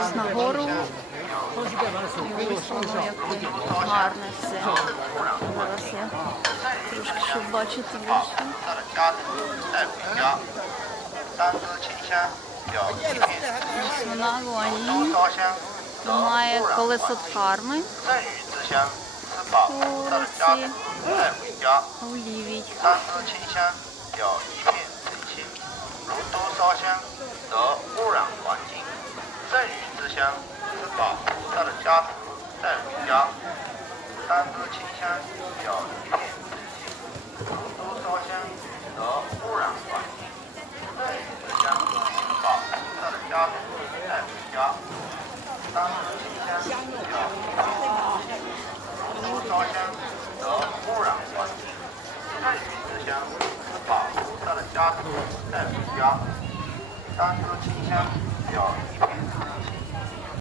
Ось нагору. І ось воно яке гарне все. Зараз я трошки, щоб бачити більше. 他的家族带回家，三支清香表一品， Ось вона 都 Гуанін. 烧香得 Має 污染 колесо дхарми. 赠与之香，是把菩萨的家族带回家。 Олівій. 三支清香表一片澄清，如都烧香则污染环境。 之香是把菩萨的家族带回家。三支清香表一片澄清，如都烧香则污染环境。赠与之香是把菩萨的家族带回家。三支清香表一片澄清，如都烧香则污染环境。赠与之香是把菩萨的家族带回家。三支清香表一片